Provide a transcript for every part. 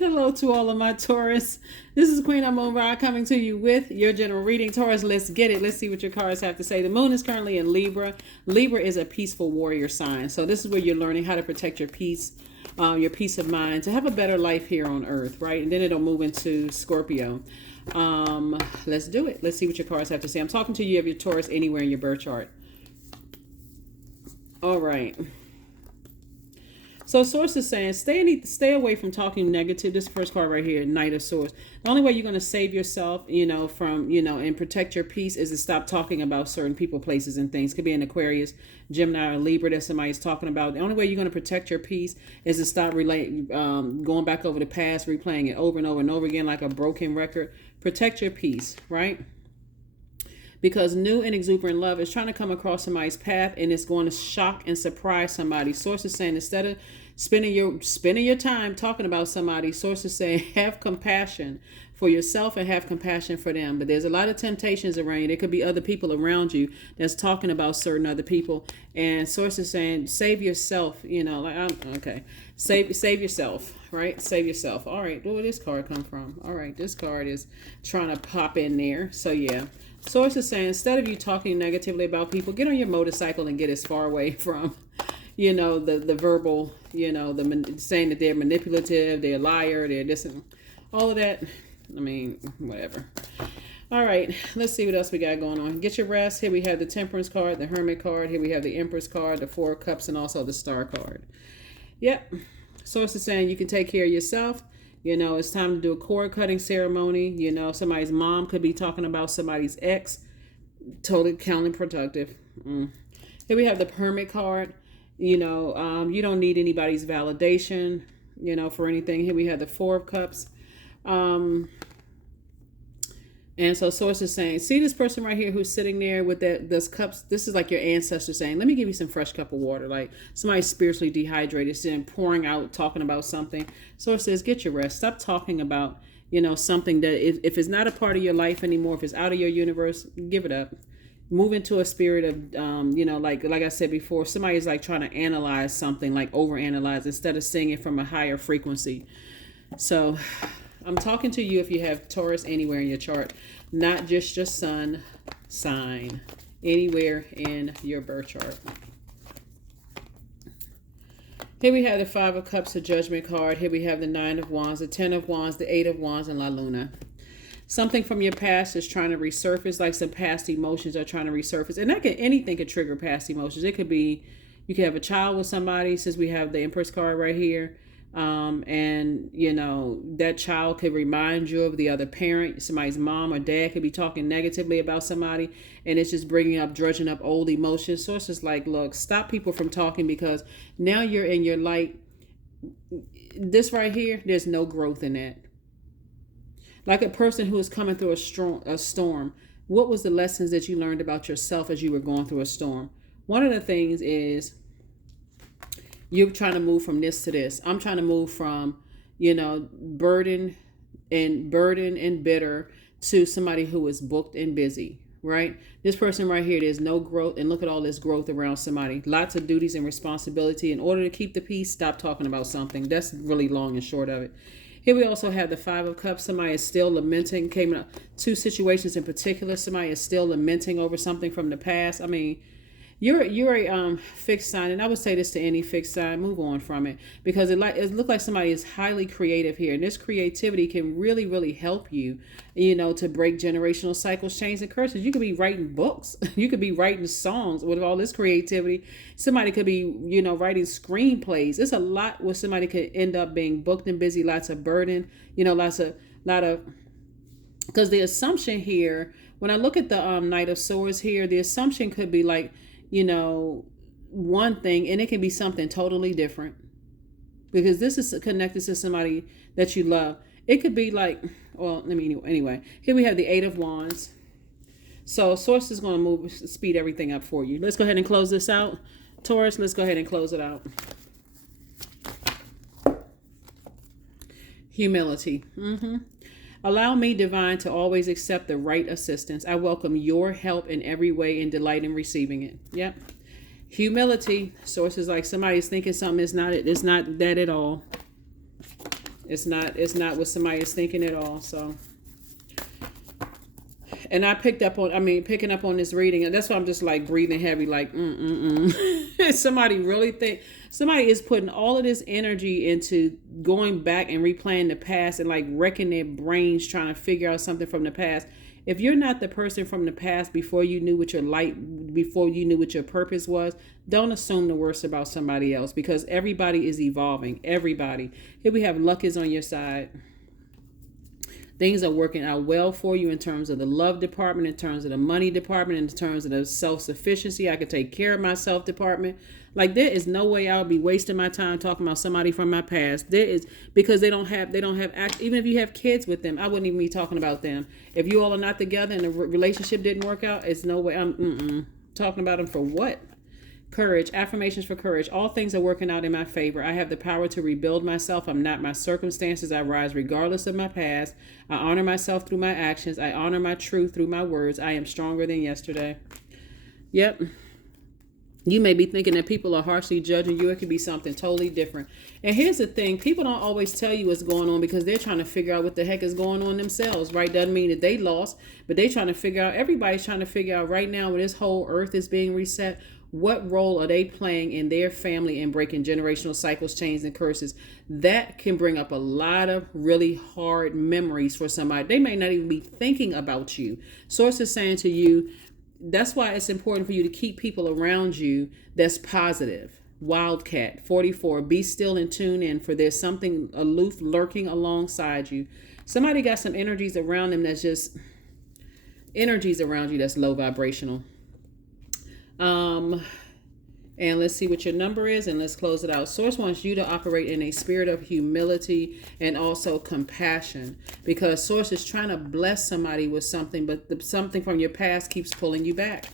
Hello to all of my Taurus. This is Queen Amon Ra coming to you with your general reading. Taurus, let's get it. Let's see what your cards have to say. The moon is currently in Libra. Libra is a peaceful warrior sign. So this is where you're learning how to protect your peace of mind to have a better life here on earth, right? And then it'll move into Scorpio. Let's do it. Let's see what your cards have to say. I'm talking to you of your Taurus anywhere in your birth chart. All right. So Source is saying, stay away from talking negative. This first card right here, Knight of Swords. The only way you're going to save yourself, and protect your peace is to stop talking about certain people, places, and things. Could be an Aquarius, Gemini, or Libra that somebody's talking about. The only way you're going to protect your peace is to stop going back over the past, replaying it over and over and over again like a broken record. Protect your peace, right? Because new and exuberant love is trying to come across somebody's path, and it's going to shock and surprise somebody. Source is saying, instead of spending your time talking about somebody, Source is saying, have compassion for yourself and have compassion for them. But there's a lot of temptations around you. There could be other people around you that's talking about certain other people, and Source is saying, save yourself. Save yourself, right? Save yourself. All right, where did this card come from? All right, this card is trying to pop in there. So yeah. Source is saying, instead of you talking negatively about people, get on your motorcycle and get as far away from, the verbal, saying that they're manipulative, they're a liar, they're this and all of that. I mean, whatever. All right, let's see what else we got going on. Get your rest. Here we have the Temperance card, the Hermit card. Here we have the Empress card, the Four of Cups, and also the Star card. Yep. Source is saying you can take care of yourself. It's time to do a cord cutting ceremony. Somebody's mom could be talking about somebody's ex. Totally counterproductive. Here we have the Hermit card. You don't need anybody's validation, for anything. Here we have the Four of Cups. And so Source is saying, see this person right here who's sitting there with those cups. This is like your ancestor saying, let me give you some fresh cup of water. Like somebody's spiritually dehydrated, sitting, pouring out, talking about something. Source says, get your rest. Stop talking about, something that if it's not a part of your life anymore, if it's out of your universe, give it up. Move into a spirit of, like I said before, somebody's like trying to analyze something, like overanalyze, instead of seeing it from a higher frequency. So I'm talking to you if you have Taurus anywhere in your chart, not just your sun sign, anywhere in your birth chart. Here we have the Five of Cups, the Judgment card. Here we have the Nine of Wands, the Ten of Wands, the Eight of Wands, and La Luna. Something from your past is trying to resurface, like some past emotions are trying to resurface. And anything could trigger past emotions. It could be, you could have a child with somebody, since we have the Empress card right here. That child could remind you of the other parent. Somebody's mom or dad could be talking negatively about somebody, and it's just drudging up old emotions. So it's just like, look, stop people from talking, because now you're in your light. This right here, there's no growth in that. Like a person who is coming through a storm. What was the lessons that you learned about yourself as you were going through a storm? One of the things is, you're trying to move from this to this. I'm trying to move from, burden and bitter to somebody who is booked and busy, right? This person right here, there's no growth. And look at all this growth around somebody. Lots of duties and responsibility. In order to keep the peace, stop talking about something. That's really long and short of it. Here we also have the Five of Cups. Somebody is still lamenting. Came up two situations in particular. Somebody is still lamenting over something from the past. I mean, You're a fixed sign, and I would say this to any fixed sign: move on from it, because it looks like somebody is highly creative here, and this creativity can really, really help you, to break generational cycles, chains, and curses. You could be writing books, you could be writing songs with all this creativity. Somebody could be, writing screenplays. It's a lot where somebody could end up being booked and busy, lots of burden, because the assumption here, when I look at the Knight of Swords here, the assumption could be like, one thing, and it can be something totally different, because this is connected to somebody that you love. It could be like, anyway, here we have the Eight of Wands. So Source is going to speed everything up for you. Let's go ahead and close this out. Taurus, let's go ahead and close it out. Humility. Allow me, divine, to always accept the right assistance. I welcome your help in every way and delight in receiving it. Yep. Humility. Sources like somebody's thinking something is not it. It's not that at all. It's not what somebody is thinking at all. So, and I picking up on this reading, and that's why I'm just like breathing heavy, like, somebody is putting all of this energy into going back and replaying the past and like wrecking their brains trying to figure out something from the past. If you're not the person from the past before you knew what before you knew what your purpose was, don't assume the worst about somebody else, because everybody is evolving. Everybody. Here we have luck is on your side. Things are working out well for you in terms of the love department, in terms of the money department, in terms of the self-sufficiency. I could take care of myself department. Like, there is no way I would be wasting my time talking about somebody from my past. There is, because they don't have even if you have kids with them, I wouldn't even be talking about them. If you all are not together and the relationship didn't work out, it's no way I'm talking about them. For what? Courage. Affirmations for courage. All things are working out in my favor. I have the power to rebuild myself. I'm not my circumstances. I rise regardless of my past. I honor myself through my actions. I honor my truth through my words. I am stronger than yesterday. Yep. You may be thinking that people are harshly judging you. It could be something totally different. And here's the thing. People don't always tell you what's going on because they're trying to figure out what the heck is going on themselves, right? Doesn't mean that they lost, but they're trying to figure out, everybody's trying to figure out right now when this whole earth is being reset, what role are they playing in their family and breaking generational cycles, chains, and curses? That can bring up a lot of really hard memories for somebody. They may not even be thinking about you. Source is saying to you, that's why it's important for you to keep people around you that's positive. Wildcat 44, be still and tune in, for there's something aloof lurking alongside you. Somebody got some energies around them that's just energies around you that's low vibrational. And let's see what your number is, and let's close it out. Source wants you to operate in a spirit of humility and also compassion, because Source is trying to bless somebody with something, but something from your past keeps pulling you back.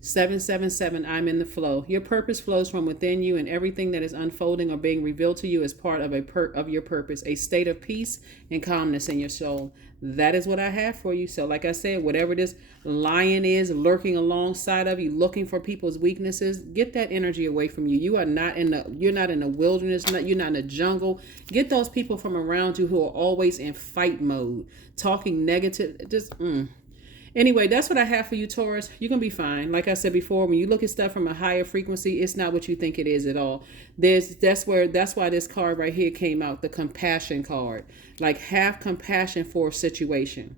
777, I'm in the flow. Your purpose flows from within you, and everything that is unfolding or being revealed to you is part of of your purpose, a state of peace and calmness in your soul. That is what I have for you. So like I said, whatever this lion is lurking alongside of you, looking for people's weaknesses, get that energy away from you. You're not in the wilderness, you're not in the jungle. Get those people from around you who are always in fight mode, talking negative. Anyway, that's what I have for you, Taurus. You're going to be fine. Like I said before, when you look at stuff from a higher frequency, it's not what you think it is at all. That's why this card right here came out, the compassion card. Like, have compassion for a situation.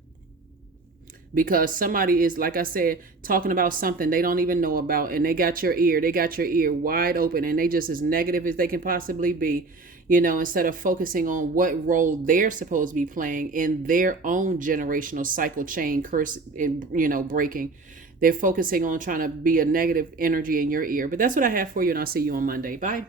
Because somebody is, like I said, talking about something they don't even know about, and they got your ear wide open, and they just as negative as they can possibly be. Instead of focusing on what role they're supposed to be playing in their own generational cycle chain curse and, breaking. They're focusing on trying to be a negative energy in your ear. But that's what I have for you, and I'll see you on Monday. Bye.